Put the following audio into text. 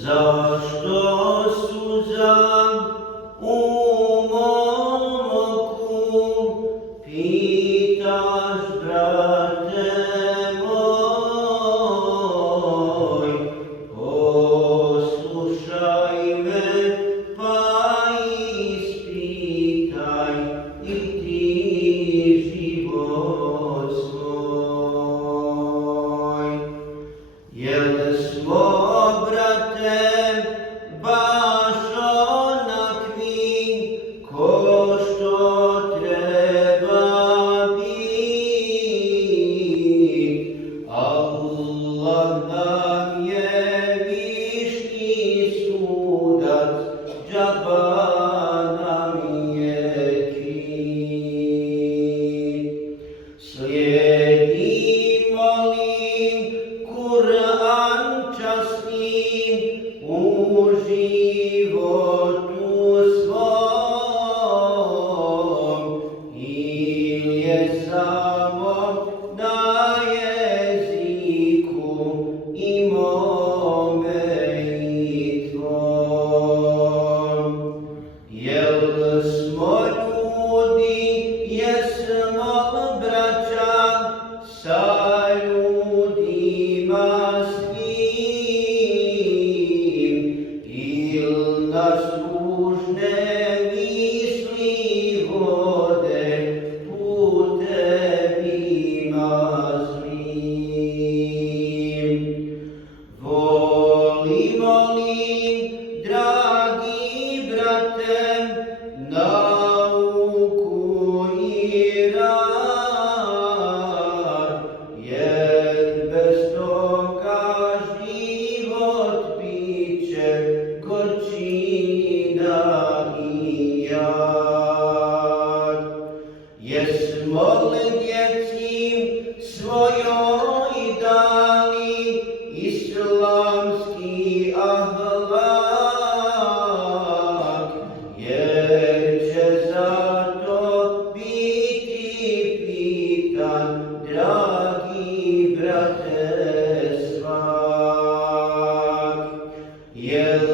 Zašto suza u mom oku, pitaš, brate moj? Poslušaj me, pa ispitaj i ti život svoj. Jel smo, brate, baš onakvi ko što treba bit? Allah nam je viški sudac, džaba nam je kit. Slijedi, molim, Kur'an časni u životu svom, ili je samo na jeziku i mome i tvom? Jel smo ljudi, jesmo braća, sa ljudima svim, il nas ružne misli vode putevima zlim? Molim, dragi brate, nauku i rad, jer bez toga život biće gorčina i jad. Jesmo li djeci svojoj dali islamski ahlak, jer će za to biti pitan, dragi brate svak. Jel